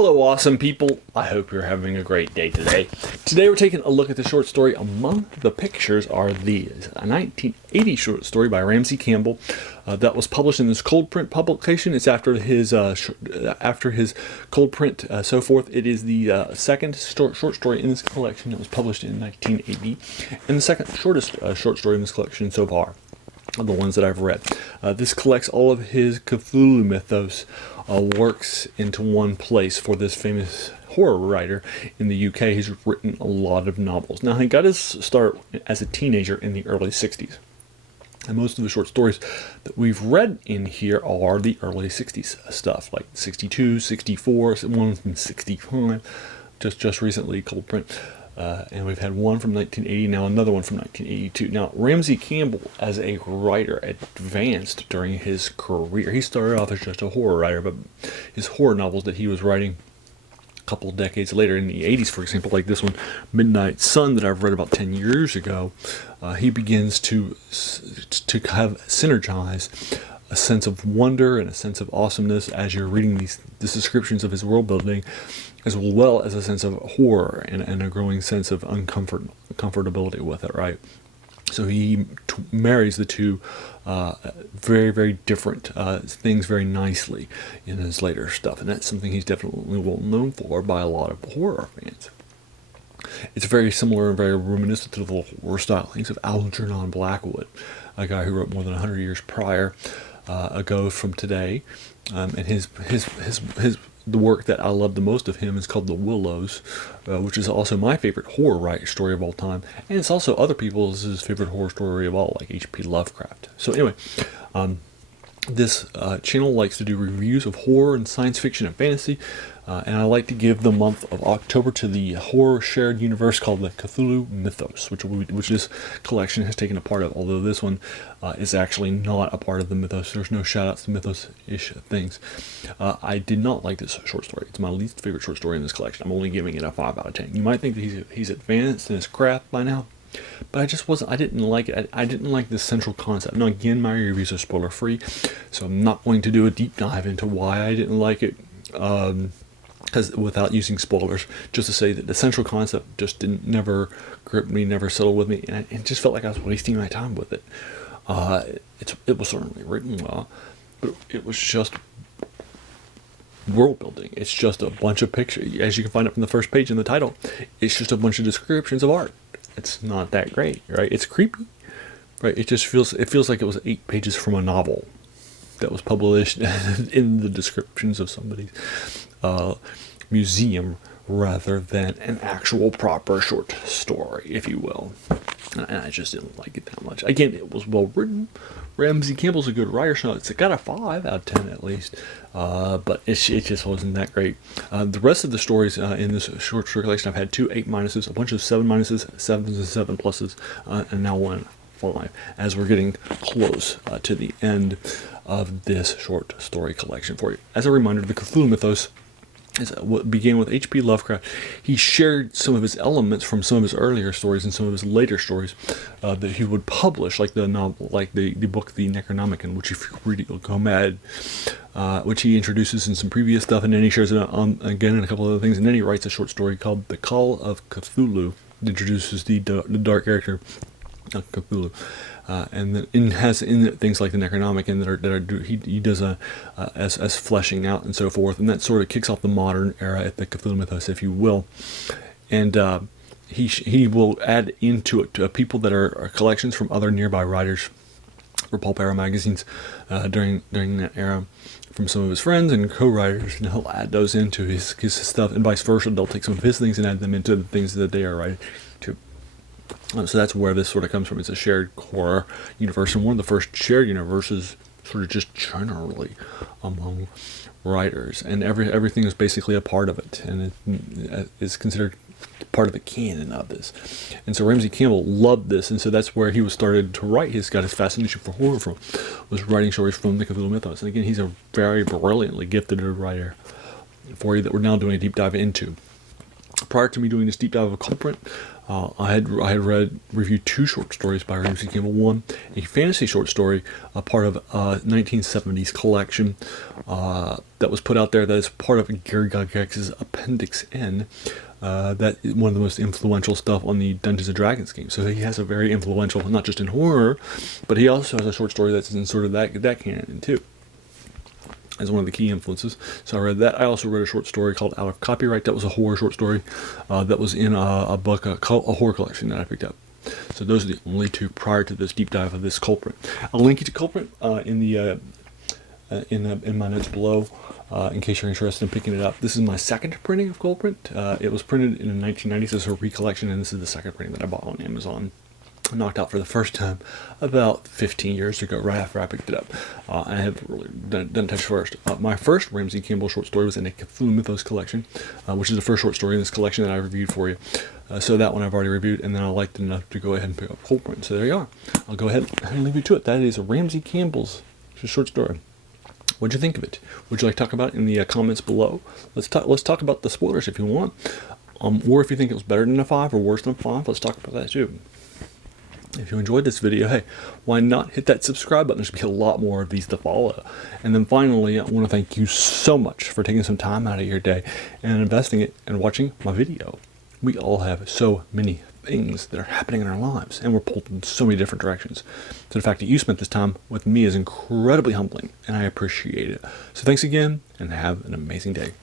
Hello, awesome people. I hope you're having a great day today. Today we're taking a look at the short story Among the Pictures Are These, a 1980 short story by Ramsey Campbell that was published in this cold print publication. It's after his cold print, so forth. It is the second short story in this collection that was published in 1980, and the second shortest short story in this collection so far, of the ones that I've read. This collects all of his Cthulhu Mythos works into one place for this famous horror writer in the UK. He's written a lot of novels. Now, he got his start as a teenager in the early 60s. And most of the short stories that we've read in here are the early 60s stuff, like 62, 64, one from 65, just recently cold print. And we've had one from 1980, now another one from 1982. Now, Ramsey Campbell, as a writer, advanced during his career. He started off as just a horror writer, but his horror novels that he was writing a couple of decades later, in the 80s, for example, like this one, Midnight Sun, that I've read about 10 years ago, he begins to have synergize a sense of wonder and a sense of awesomeness as you're reading these descriptions of his world building, as well as a sense of horror and a growing sense of uncomfortability with it, right? So he marries the two very, very different things very nicely in his later stuff, and that's something he's definitely well known for by a lot of horror fans. It's very similar and very reminiscent to the horror stylings of Algernon Blackwood, a guy who wrote more than 100 years ago from today, and the work that I love the most of him is called The Willows, which is also my favorite horror story of all time, and it's also other people's favorite horror story of all, like H.P. Lovecraft. So anyway, this channel likes to do reviews of horror and science fiction and fantasy, and I like to give the month of October to the horror shared universe called the Cthulhu Mythos, which this collection has taken a part of, although this one is actually not a part of the Mythos. There's no shout-outs to Mythos-ish things. I did not like this short story. It's my least favorite short story in this collection. I'm only giving it a 5 out of 10. You might think that he's advanced in his craft by now, but I didn't like it. I didn't like the central concept. Now, again, my reviews are spoiler-free, so I'm not going to do a deep dive into why I didn't like it, without using spoilers, just to say that the central concept just never grip me, never settled with me, and it just felt like I was wasting my time with it. It was certainly written well, but it was just world building. It's just a bunch of pictures, as you can find it from the first page in the title. It's just a bunch of descriptions of art. It's not that great, right? It's creepy, right? It feels like it was 8 pages from a novel that was published in the descriptions of somebody's museum, rather than an actual proper short story, if you will. And I just didn't like it that much. Again, it was well written. Ramsey Campbell's a good writer, so it's got a 5 out of 10 at least. But it just wasn't that great. The rest of the stories in this short story collection, I've had 2 8 minuses, a bunch of 7 minuses, 7s and 7 pluses, and now 1 5, as we're getting close to the end of this short story collection for you. As a reminder, the Cthulhu Mythos began with H.P. Lovecraft. He shared some of his elements from some of his earlier stories and some of his later stories that he would publish, like the novel, like the book The Necronomicon, which if you read it, you'll go mad, which he introduces in some previous stuff, and then he shares it again in a couple of other things, and then he writes a short story called The Call of Cthulhu, that introduces the dark character of Cthulhu. And then has in it things like the Necronomicon he does as fleshing out and so forth, and that sort of kicks off the modern era at the Cthulhu Mythos, if you will. And he will add into it people that are collections from other nearby writers for pulp era magazines during that era, from some of his friends and co-writers, and he'll add those into his stuff, and vice versa. They'll take some of his things and add them into the things that they are writing too. So that's where this sort of comes from. It's a shared horror universe, and one of the first shared universes sort of just generally among writers, and everything is basically a part of it, and it is considered part of the canon of this. And so Ramsey Campbell loved this, and so that's where he was started to write. He's got his fascination for horror from, was writing stories from the Cthulhu Mythos. And again, he's a very brilliantly gifted writer for you that we're now doing a deep dive into. Prior to me doing this deep dive of cold print, I had reviewed 2 short stories by Ramsey Campbell. One, a fantasy short story, a part of a 1970s collection that was put out there that is part of Gary Gygax's Appendix N. That is one of the most influential stuff on the Dungeons & Dragons game. So he has a very influential, not just in horror, but he also has a short story that's in sort of that canon too, as one of the key influences. So I read that. I also read a short story called Out of Copyright. That was a horror short story that was in a book, a horror collection that I picked up. So those are the only 2 prior to this deep dive of this Culprit. I'll link you to Culprit in my notes below in case you're interested in picking it up. This is my 2nd printing of Culprit. It was printed in the 1990s as a recollection, and this is the 2nd printing that I bought on Amazon. Knocked out for the first time about 15 years ago, right after I picked it up. I have really done touch first. My first Ramsey Campbell short story was in a Cthulhu Mythos collection, which is the first short story in this collection that I reviewed for you. So that one I've already reviewed, and then I liked it enough to go ahead and pick up Culprit. So there you are. I'll go ahead and leave you to it. That is Ramsey Campbell's short story. What'd you think of it? Would you like to talk about it in the comments below? Let's talk about the spoilers if you want, or if you think it was better than a 5 or worse than a 5. Let's talk about that too. If you enjoyed this video, hey, why not hit that subscribe button? There's going to be a lot more of these to follow. And then finally, I want to thank you so much for taking some time out of your day and investing it and watching my video. We all have so many things that are happening in our lives, and we're pulled in so many different directions. So the fact that you spent this time with me is incredibly humbling, and I appreciate it. So thanks again, and have an amazing day.